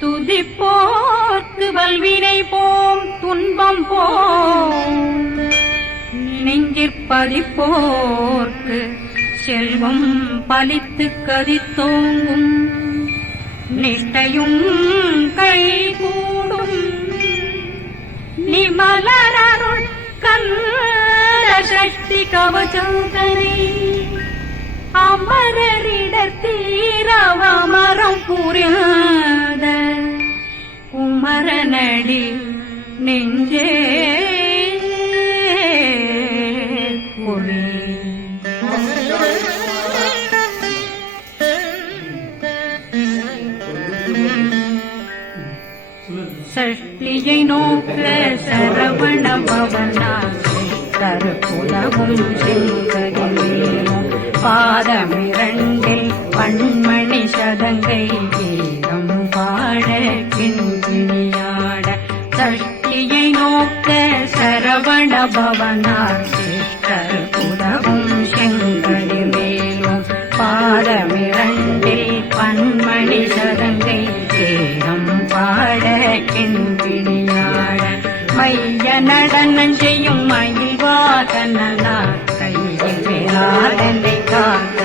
துதிப்போர்க்கு வல்வினை போம் துன்பம் போம் நெஞ்சிற்பதிப்போர்க்கு செல்வம் பலித்து கதித்தோங்கும் நிஷ்டையும் கைகூடும் நிமலருள் கந்த சக்தி கவசந்தனை அமரரிடத்தீரவமரம் புரியாத குமரனடி நெஞ்சே பொழி சஷ்டியை நோக்க சரவண பவனாசி கருப்புலவும் செங்ககிலேயும் பாதமிரண்டில் பண்மணி சதங்கை கீதம் பாட கிண்கிணியாட சஷ்டியை நோக்க சரவண பவனாசி கருப்புலவும் செங்ககிலேயும் பாதமிரண்டில் பண்மணி சதங்கை கீதம் பாட கிண்கிணியாட மைய நடனம் செய்யும் மயில்வாகனா கையில் வேளாடனை காக்க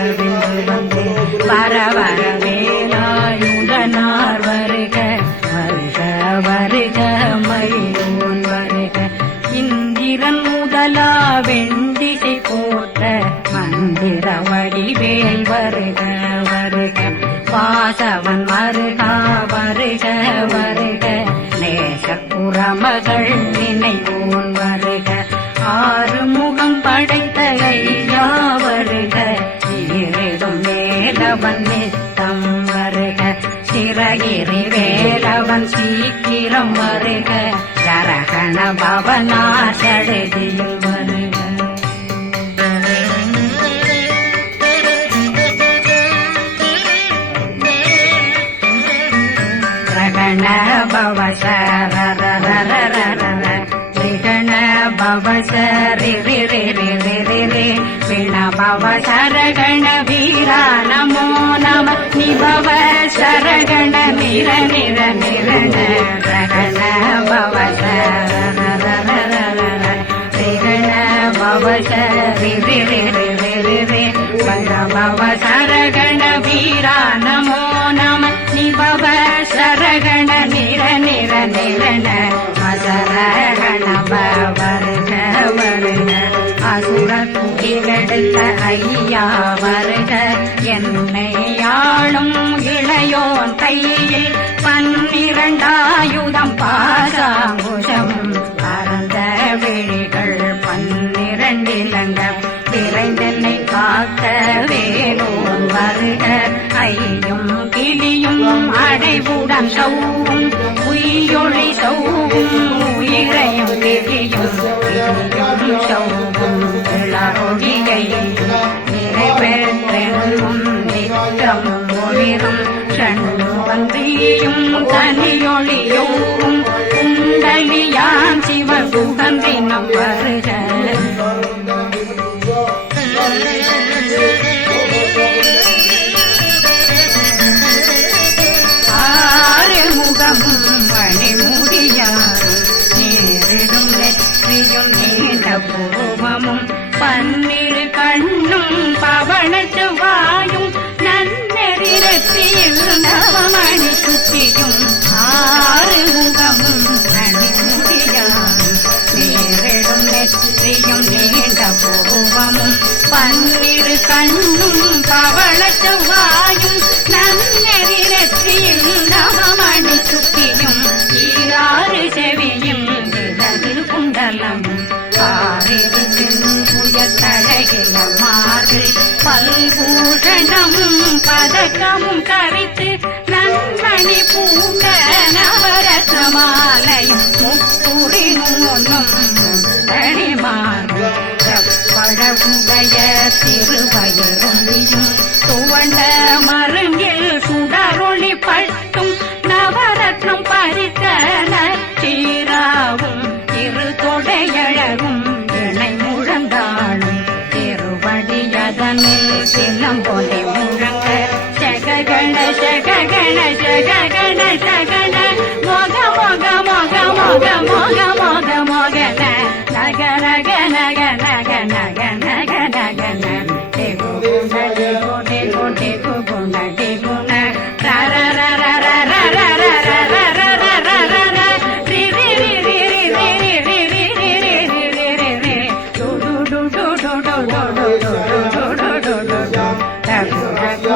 வந்து வர வர வேலாயுதனார் வருக வருக வருக மயிலோன் வருக இந்திரன் முதலா வெண்டிசை போற்ற மந்திர வடிவேல் வருக வருக வாசவன் வருகா வருக வருக நேசப்புறமகள் நினைவோன் வருக ஆறு முகம் படைத்த ஐயா வருக ஈரிடும் வேலவன் நித்தம் வருக சிறகிரி வேலவன் சீக்கிரம் வருக ஜரகண பவனார் சடுதியில் வருக ரகண பவசரரரரரர பவசரி விண பவசரகண வீரா நமோ நம நிபவ சரகண நிர நிர நிரண ரகண பவசரரரரர ரிகண பவசரி பண பவசரகண வீரா நமோ நம நிபவ சரகண நிர நிர நிரண அசரகண வருக வருக அசுர குடிகெடுத்த ஐயா வருக என்னை ஆளும் இளையோன் கையில் 12 பாசாங்குஷம் பரந்த விழிகள் 12 இலங்க விரைந்தென்னை காக்க வேலோன் வருக ஐயும் கிளியும் அடைவுடன் சௌவும் உயிரொளி சௌவும் உயிரையும் கிளியும் சௌவும் இளரொழியையும் நிறைவேற்றென்றும் நித்தமும் ஒளிரும் சண்முகந்தியும் தனியொளியோவும் குண்டலியான் சிவகுகந்தினம் வருக மணிமுடியாரும் நேரிடும் நெற்றியும் நீண்ட பூவமும் 12 கண்ணும் பவனத்து வாயும் நன்னெறிரத்தியில் நவமணி சுத்தியும் 6 முகமும் மணிமுடியாரும் நேரிடும் நெற்றியும் நீண்ட பூவமும் 12 கண்ணும் பவனத்து வாயும் நன்னெறிரத்தியில் நவமணி சுத்தியும் 6 செவியும் விலகில் குண்டலம் 6 புயத்தழகிய மார்பில் பல்பூஷணமும் பதக்கமும் கரித்து நன்மணி பூண்ட நவரத்ன மாலையும் முப்புரினும் தனிமாறும் பழகுடைய திருவயருளியும் துவண்ட மருங்கில் சுடரொளி பட்டும் நவரத்னம் பறித்த நச்சீராவும் இரு தொடையழகும் இணை முழந்தாளும் திருவடியதனில் சிலம்பொல கணேச கணேச கண மோக மோக மோக மோக மோக மோக மோகன நக நக நக நக நக நக நக டேகு குண டேகு டேகு டேகு குண டேகு ந ர ர ர ர ர ர ர ர ர ர ர ர ர ரி ரி ரி ரி ரி ரி ரி ரி ரி ரி ரி ரி ரி டு டு டு டு டு டு டு டு டு டு டு டு டு டு டகு டகு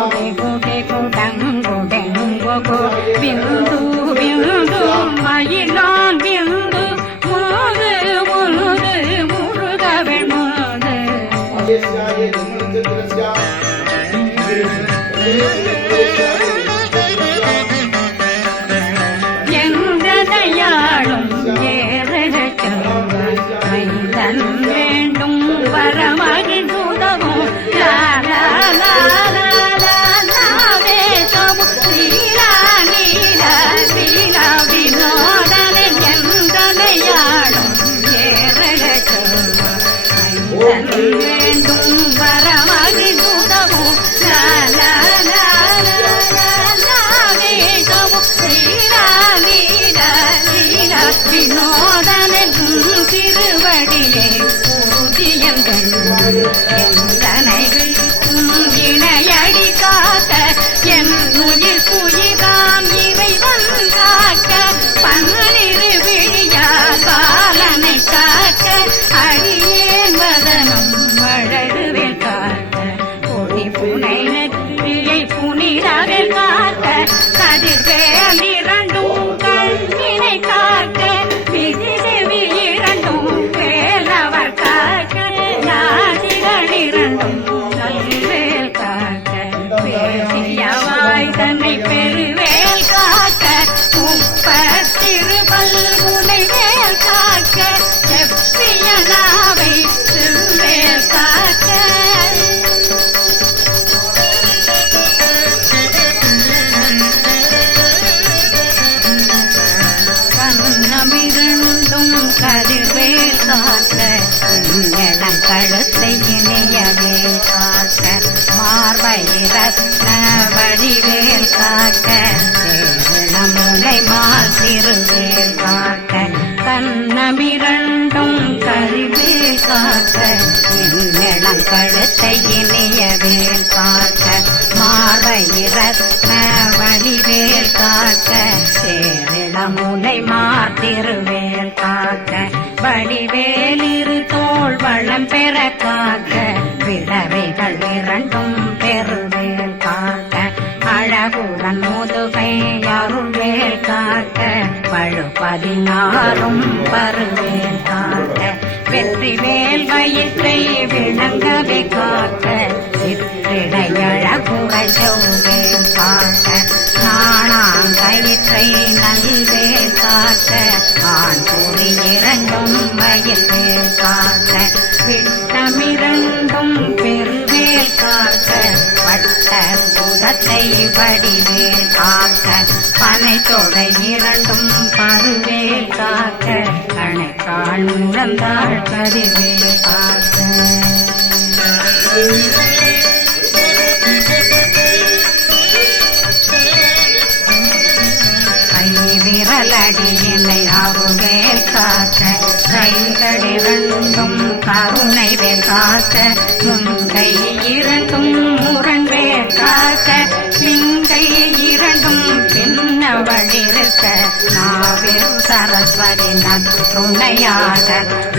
டேகு டங்கு டெங்கு கு பிந்து பிந்து மயிலான் பிந்து முழுது முழுது முழுகவே முழுது எங்கதையாளும் ஏறச்செல்வன் வேண்டும் வரமகிழ் உதவும் வேசமும் லீலா லீலா லீலா வினோதன எங்கதையாளும் ஏறச்செல்வன் வேண்டும் வரமகிழ் உதவும் வினோதனும் திருவடியே பூஜியங்கள் எந்தனைகளுக்கும் இணையடி காக்க என் உயிர் புயிராம் இறைவன் காக்க பன்னிரு விழியா காலனை காக்க அடியேன் வதனம் வளருவேல் காக்க பொடி புனை நெற்றியை புனிதவேல் காக்க கதிர்வேல் இரண்டும் கண்ணினை காக்க விதி செவி இரண்டும் வேலவர் காக்க நாசிகள் இரண்டும் கல்வேல் காக்க பேசியவாய் தன்னை பெருவேல் காக்க முப்பத்திருபல் முனைவேல் காக்க செப்பிய நாவை திருவேல் காக்க கண்ணமிருண்டும் கதிர்வேல் காக்க இளம் கழுத்தை இணையவேல் காக்க மார்பை ரத்ன வடிவேல் காக்க முனை மால் திருவேல் காக்க கண்ணமிரண்டும் கதிர்வேல் காக்க இளம் கழுத்தை இணையவேல் காக்க மார்பை ரத்ன வடிவேல் காக்க முனை மாத்திருவேல் காக்க வடிவேலிரு தோள் வளம் பெற காக்க விடவைகள் இரண்டும் பெருவேல் காக்க அழகுடன் முதுகை அருள்வேல் காக்க பழு 16 பருவேல் காக்க வெற்றிவேல் வயிற்றை விளங்கவே காக்க சிற்றிடையழகுரை செவ்வேல் காக்க நாணாங்கயிற்றை நல்வேல் காக்க ஆண் கூறி இரண்டும் வயிற்வேல் காக்க விட்டமிரண்டும் பெருவேல் காக்க வட்ட புதத்தை வடிவேல் காக்க பனை தொடை இரண்டும் பருவேல் காக்க கணைக்கால் முழந்தாள் கதிர்வேல் காக்க விரலடியினை அருவேல் காக்க கைகளிரண்டும் கருணை வேல் காக்க முன்கை இரண்டும் முரண்வேல் காக்க பிங்கை இரண்டும் பின்னவழிருக்க நாவில் சரஸ்வதி நற்றுணையாக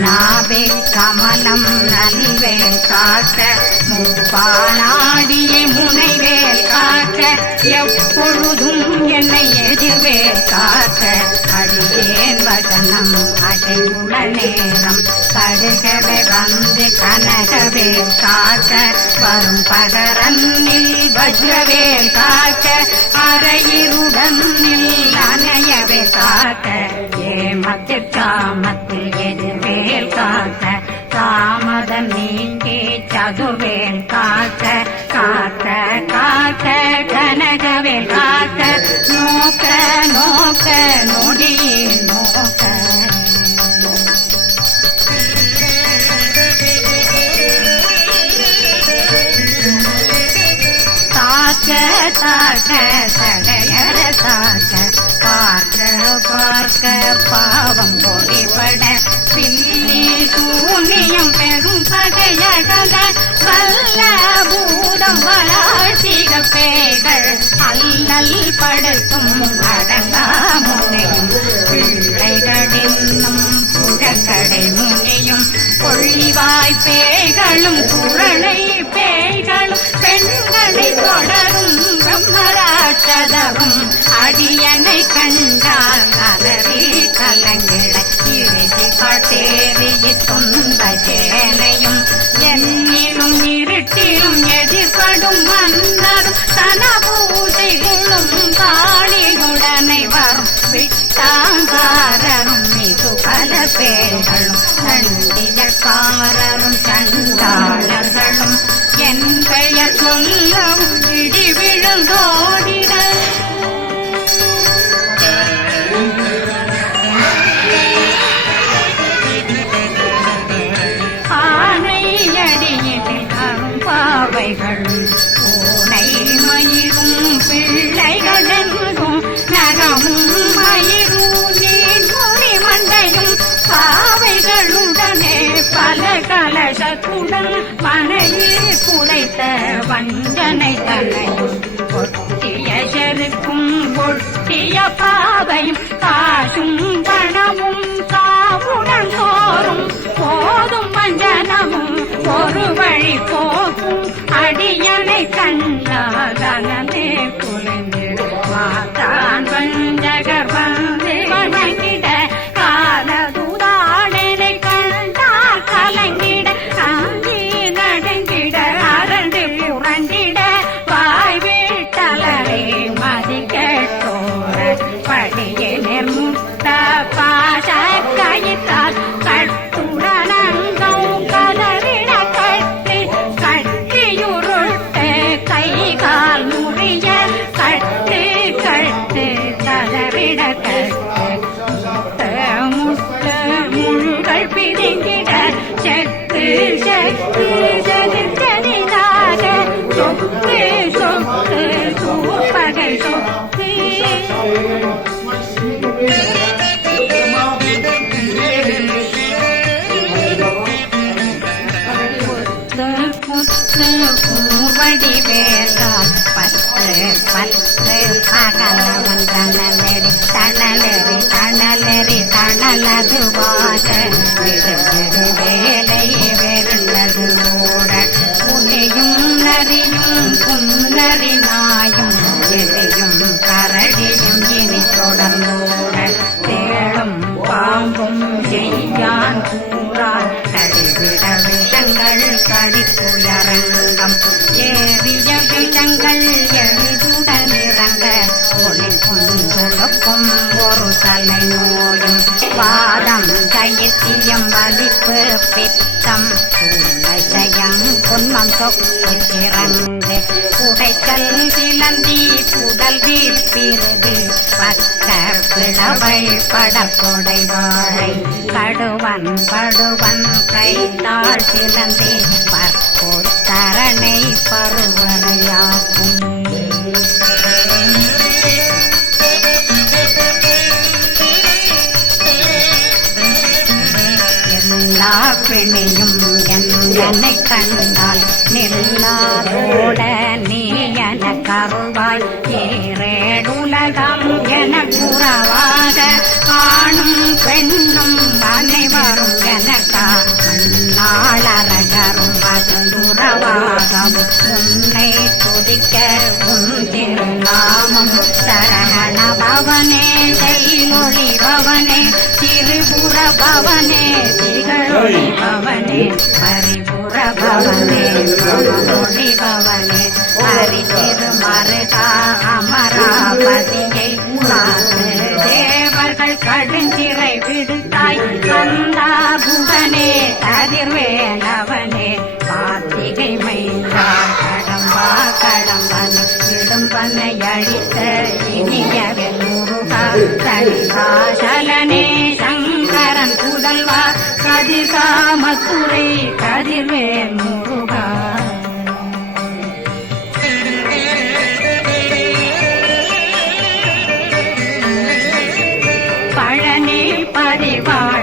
நாவே கமலம் நல்வேல் காக்க முப்பானாடியை முனைவேல் காக்க எப்பொழுதும் என்னை எதிர்வேல் காக்க அடியேன் வசனம் அடைவுள்ள நேரம் கடுகவே வந்து கனகவேல் காக்க வரும் பகரன்னில் வஜ்ரவேல் காக்க அரையிருடன் அணையவே காக்க ஏமத்தில் காமத்தில் எதிர்வேல் காக்க தாமதம் நீங்கி சதுர்வேல் காக்க காக்க காக்க கனகவேல் காக்க நோக்க நோக்க நொடியே நோக்க தாக்க தாக்க தடைய பரசாக்க பார்க்க பார்க்க பாவம் பொடிபட பில்லி சூனியம் பெரும் பகையகல வல்ல பூதம் வளாழ்த்திக பேய்கள் அல்லல் படுத்தும் அடங்கா முனையும் பிள்ளைகளின்னும் புழக்கடை முனையும் கொள்ளிவாய் பேய்களும் குரலை பேய்களும் பெண்களை தொடரும் பிரம்மராட்சதரும் அடியனை கண்டால் அலறி கலங்கிட இறுதி காட்டேறிய துன்ப சேனையும் என்னிலும் இருட்டிலும் எதிர்படும் மன்னரும் தனபூசைகளும் காளியுடனை வரும் விட்டாங்காரரும் மிகு பல பேர்களும் சண்டியக்காரரும் சண்டாளர்களும் என் பெயர் சொல்லவும் இடி விழுந்தோடிட ஆனையடியில் அரும்பாவைகளும் பூனை மயிரும் பிள்ளைகளெங்கும் நகமும் மயிரும் நீர்மொழி மண்டையும் பாவைகளுடனே பல கலசத்துடன் மனையில் புதைத்த வஞ்சனை தன்னையும் ஒட்டிய செருக்கும் ஒட்டிய பாவையும் காசும் பணமும் காவுடன் தோறும் போதும் வஞ்சனமும் ஒரு வழி போக்கும் அடியனை கண்டாதனே குறைந்து மாத்தான் வஞ்சகர் வந்து வணங்கிட காலதுதாடனை கண்டால் கலங்கிட காஞ்சி நடங்கிட அரண்டு புரண்டிட வாய் வீட்டலரை மதி கேட்டோர படியே நிர்முத்த பாச கயிற்றால் கட்டுடனங்கும் கலரிட கட்டி கட்டியுருட்டு கை கால் முறிய கட்டு கட்டு கலரிட கட்டு முத்த முள்கள் பிரிங்கிட செத்து செத்து செதிர்ச்சதிதாக சொக்கு சொக்கு சூப்பகை சொக்கு பூவடி வேண்டாம் பத்து பத்து பகலவன் தணலெறி தணலெறி தணலெறி தணலதுவாக விடுவிடு வேலை வெருண்டது ஓட புலியும் நரியும் புன்னறி நாயும் எதையும் கரடியும் இனி தொடர்ந்தோட தேளும் பாம்பும் செய்யான் கூறான் கடிவிட விஷங்கள் கடிப்புயரங்கம் ஏறிய விஷங்கள் எளிதுடன் இறங்க ஒளிக்கும் துடுக்கும் ஒரு தலை நோயும் வாதம் சைத்தியம் வலிப்பு பித்தம் சூழசயம் பொன்மம் சொக்கு சிறந்து உடைக்கல் சிலந்தி புடல் வீழ்பிருது பக்க பிளவை படற்கொடை வாழை கடுவன் படுவன் கைத்தாள் சிலந்தி பற்போர் தரணை பருவரையாக்கும் எல்லா பிணியும் என்னை கண்டால் நில்லாதோட நீ என கருவாய் ஏறேடுலகம் என குறவாக ஆணும் பெண்ணும் அனைவரும் எனக்கா மண்ணாளரகரும் மதுரவாகவும் உன்னை துதிக்க உன் திருநாமம் சரகண பவனே தைலொளி பவனே திரிபுர பவனே திகழொளி பவனே பரிபுர பவனே மொழி பவனே ஹரி திருமருகா அமராபதியை காத்து தேவர்கள் கடுஞ்சிறை விடுத்தாய் கந்தா புகனே கதிர்வேலவனே கார்த்திகை மைந்தா கடம்பா கடம்பன் இடும்பனை அழித்த இனியவன் முருகா தனிகாசலனே சங்கரன் புதல்வா கதிர்காமத்துறை கதிர்வேல் முருகா வாடி வா